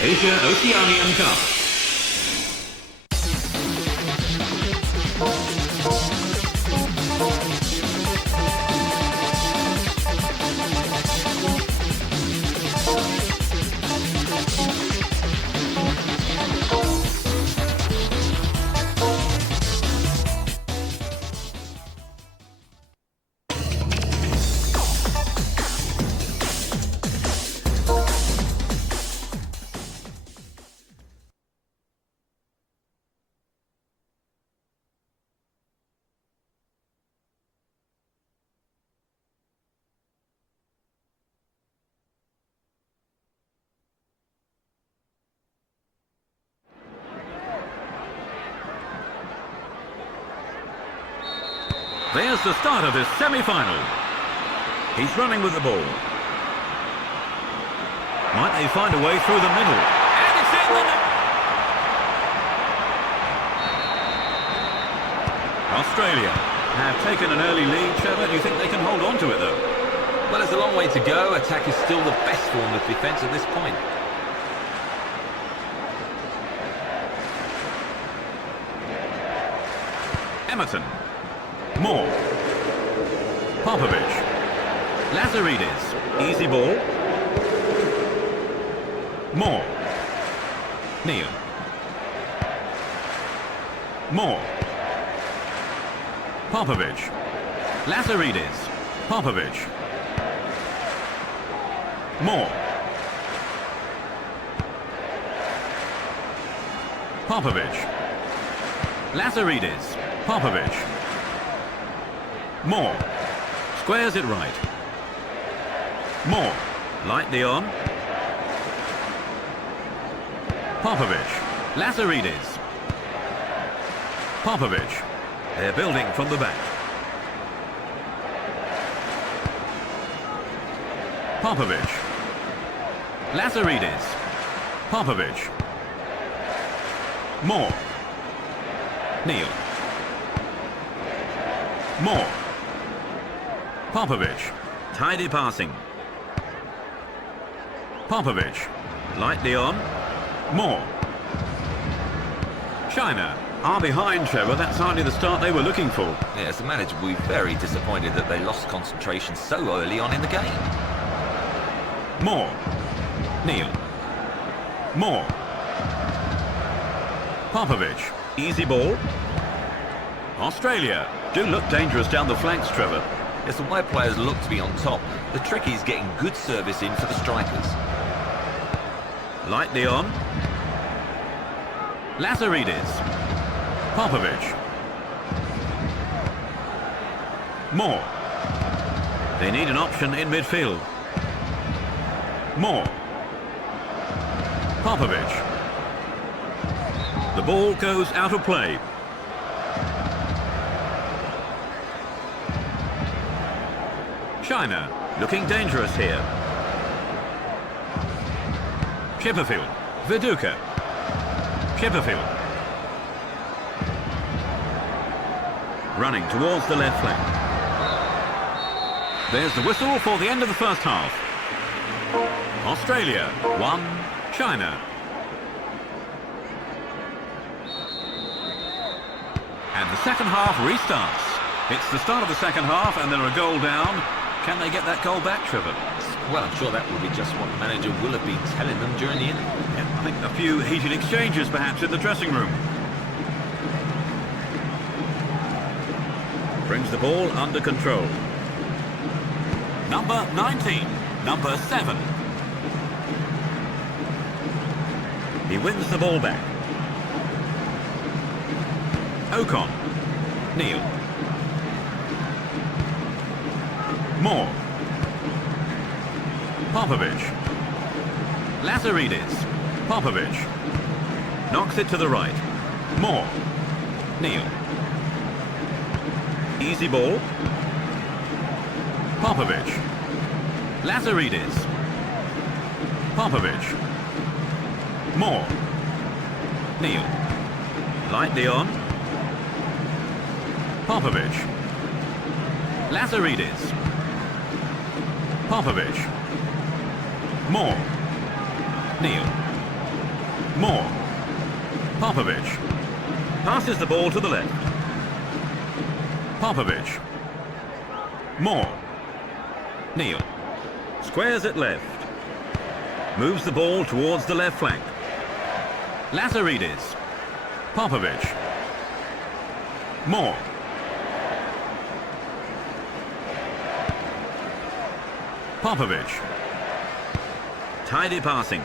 Asia-Oceanian Cup. There's the start of this semi-final. He's running with the ball. Might they find a way through the middle? And it's in the net. Australia have taken an early lead. Trevor, do you think they can hold on to it though? Well, there's a long way to go. Attack is still the best form of defence at this point. Emerton. Moore. Popovic. Lazaridis. Easy ball. Moore. Neal. Moore. Popovic. Lazaridis. Popovic. Moore. Popovic. Lazaridis. Popovic. Moore. Squares it right. Moore. Lightly on. Popovic. Lazaridis. Popovic. They're building from the back. Popovic. Lazaridis. Popovic. Moore. Neal. Moore. Popovic. Tidy passing. Popovic. Lightly on. Moore. China are behind, Trevor. That's hardly the start they were looking for. Yes, the manager will be very disappointed that they lost concentration so early on in the game. Moore. Neal. Moore. Popovic. Easy ball. Australia do look dangerous down the flanks, Trevor. Yes, the wide players look to be on top. The trick is getting good service in for the strikers. Lightly on. Lazaridis. Popovic. Moore. They need an option in midfield. Moore. Popovic. The ball goes out of play. China looking dangerous here. Chipperfield. Viduka. Chipperfield. Running towards the left flank. There's the whistle for the end of the first half. Australia 1, China. And the second half restarts. It's the start of the second half and they're a goal down. Can they get that goal back, Trevor? Well, I'm sure that will be just what the manager will have been telling them during the interval. Yeah, I think a few heated exchanges perhaps in the dressing room. Brings the ball under control. Number 19, number 7. He wins the ball back. Ocon. Neal. Moore. Popovic. Lazaridis. Popovic. Knocks it to the right. Moore. Neal. Easy ball. Popovic. Lazaridis. Popovic. Moore. Neal. Lightly on. Popovic. Lazaridis. Popovic. Moore. Neal. More. Popovic. Passes the ball to the left. Popovic. More. Neal. Squares it left. Moves the ball towards the left flank. Lazaridis. Popovic. More. Popovic. Tidy passing.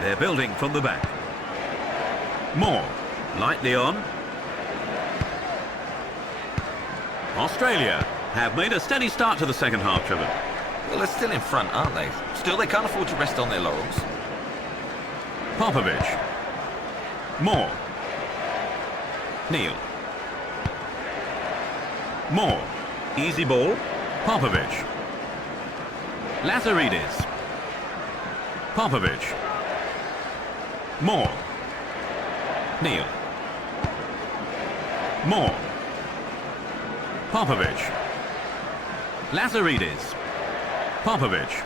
They're building from the back. More. Lightly on. Australia have made a steady start to the second half, Trevor. Well, they're still in front, aren't they? Still, they can't afford to rest on their laurels. Popovic. More. Neal. More. Easy ball. Popovic. Lazaridis. Popovic. More. Neal. More. Popovic. Lazaridis. Popovic.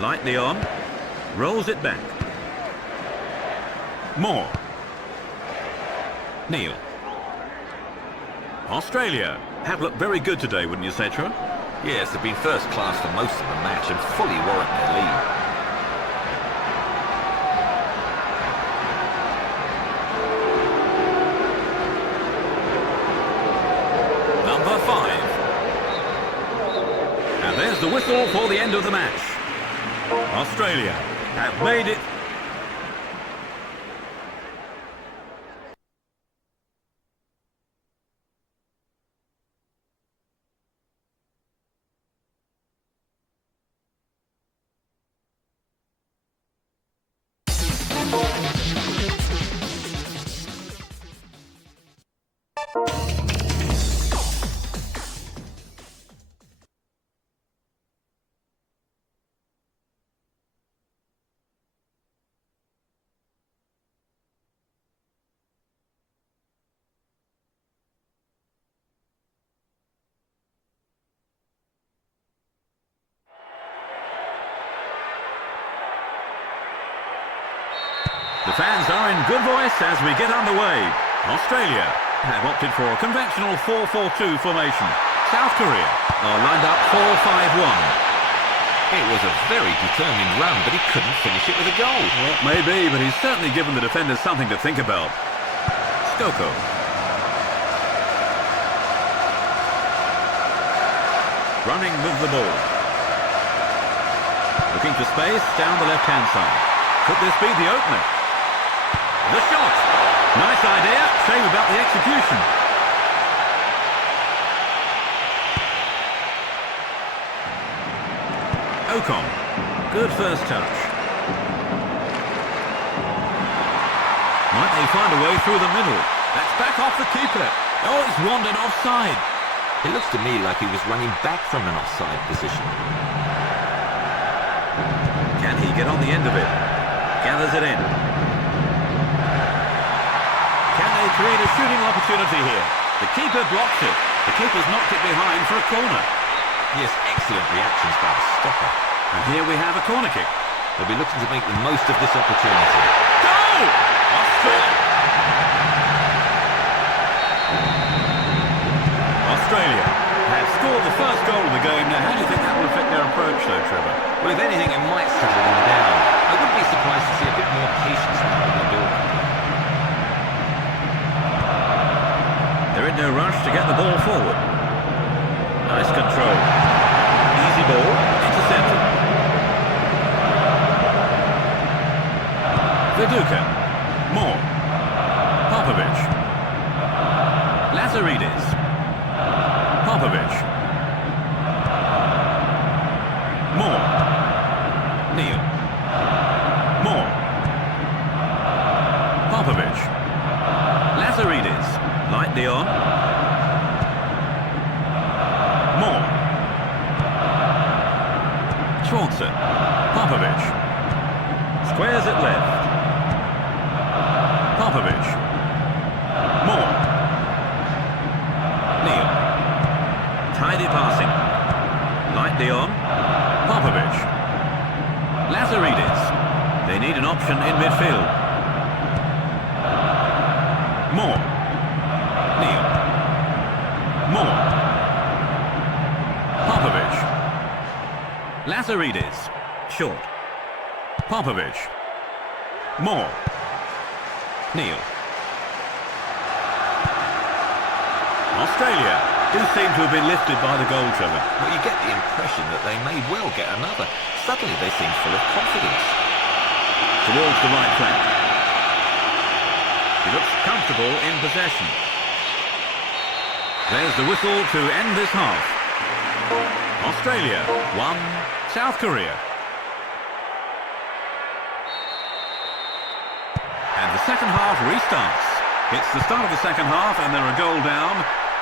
Lightly on. Rolls it back. More. Neal. Australia have looked very good today, wouldn't you say, Trevor? Yes, they've been first class for most of the match and fully warrant their lead. Number 5. And there's the whistle for the end of the match. Australia have made it. The fans are in good voice as we get underway. Australia have opted for a conventional 4-4-2 formation. South Korea are lined up 4-5-1. It was a very determined run, but he couldn't finish it with a goal. Well, maybe, but he's certainly given the defenders something to think about. Stoko. Running with the ball. Looking for space down the left-hand side. Could this be the opener? The shot! Nice idea, shame about the execution. Ocon, good first touch. Might they find a way through the middle? That's back off the keeper. Oh, it's wandered offside. It looks to me like he was running back from an offside position. Can he get on the end of it? Gathers it in. Can they create a shooting opportunity here? The keeper blocks it. The keeper's knocked it behind for a corner. Yes, excellent reactions by the stopper. And here we have a corner kick. They'll be looking to make the most of this opportunity. Goal! Australia have scored the first goal of the game. Now, how do you think that will affect their approach, though, Trevor? Well, if anything, it might settle them down. I wouldn't be surprised to see a bit more patience now when they do. They're in no rush to get the ball forward. Nice control. Easy ball, intercepted. Viduka. More. Popovic. Lazaridis. Popovic. More. Neal. More. Popovic. Lazaridis. Lightly on. More. Schwarzer. Popovic. Squares it left. Popovic. More. Neal. Tidy passing. Lightly on. Popovic. Lazaridis. They need an option in midfield. Moore. Neal. Moore. Popovic. Lazaridis. Short. Popovic. Moore. Neal. Australia do seem to have been lifted by the goal, Trevor. Well, you get the impression that they may well get another. Suddenly they seem full of confidence. Towards the right flank. He looks comfortable in possession. There's the whistle to end this half. Australia 1, South Korea. And the second half restarts. It's the start of the second half and they're a goal down.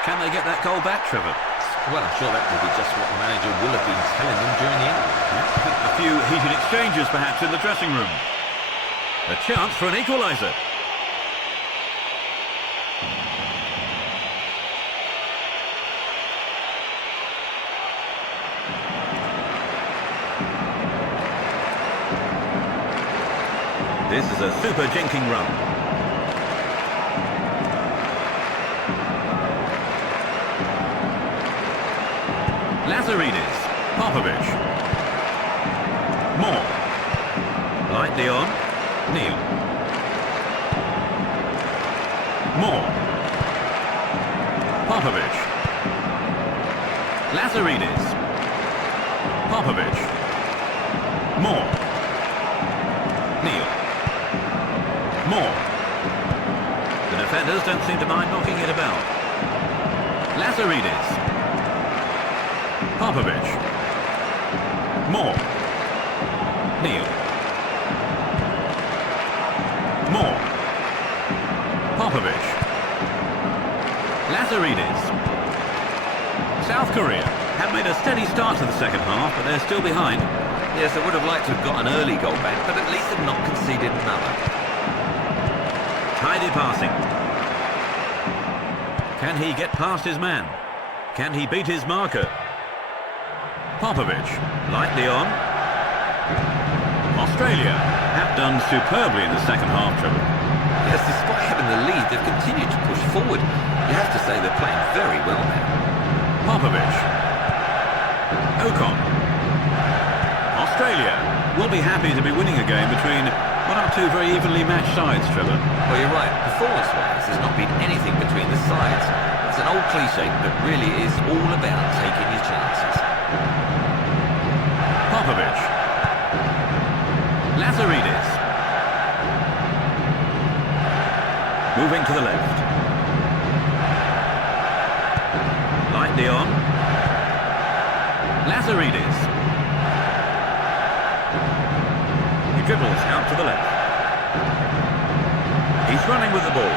Can they get that goal back, Trevor? Well, I'm sure that will be just what the manager will have been telling them during the end. A few heated exchanges perhaps in the dressing room. A chance for an equaliser. This is a super jinking run. Lazaridis. Popovic. Moore. Lightly on. Neal. Moore. Popovic. Lazaridis. Popovic. Moore. Neal. Moore. The defenders don't seem to mind knocking it about. Lazaridis. Popovic. Moore. Neal. Moore. Popovic. Lazaridis. South Korea have made a steady start to the second half, but they're still behind. Yes, I would have liked to have got an early goal back, but at least they've not conceded another. Tidy passing. Can he get past his man? Can he beat his marker? Popovic, lightly on. Australia have done superbly in the second half, Trevor. Yes, despite having the lead, they've continued to push forward. You have to say they're playing very well now. Popovic. Ocon. Australia will be happy to be winning a game between one or two very evenly matched sides, Trevor. Well, you're right. Performance-wise, there's not been anything between the sides. It's an old cliche, but really is all about taking your chances. Popovic. Lazaridis. Moving to the left. Lightly on. Lazaridis. He dribbles out to the left. He's running with the ball.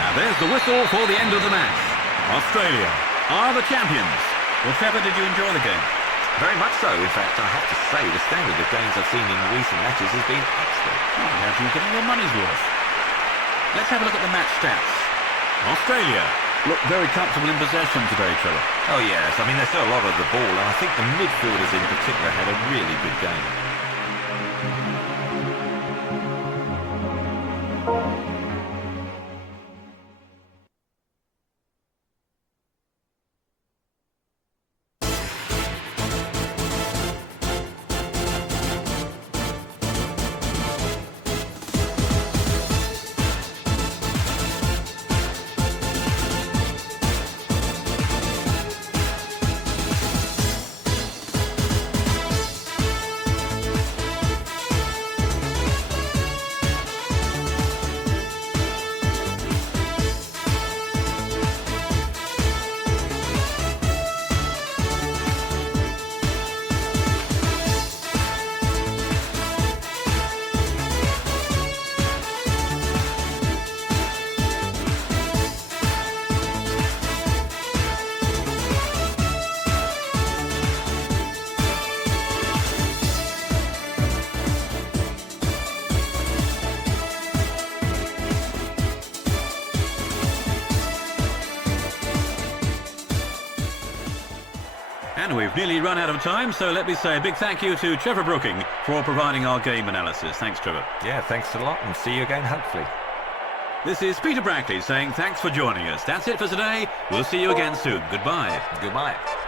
And there's the whistle for the end of the match. Australia are the champions. Well, Trevor, did you enjoy the game? Very much so. In fact, I have to say the standard of games I've seen in recent matches has been excellent. Well, have you getting your money's worth? Let's have a look at the match stats. Australia look very comfortable in possession today, Trevor. Oh yes, I mean there's still a lot of the ball, and I think the midfielders in particular had a really good game. we've nearly run out of time, so let me say a big thank you to Trevor Brooking for providing our game analysis. Thanks, Trevor. Yeah, thanks a lot, and see you again, hopefully. This is Peter Brackley saying thanks for joining us. That's it for today. We'll see you again soon. Goodbye. Goodbye.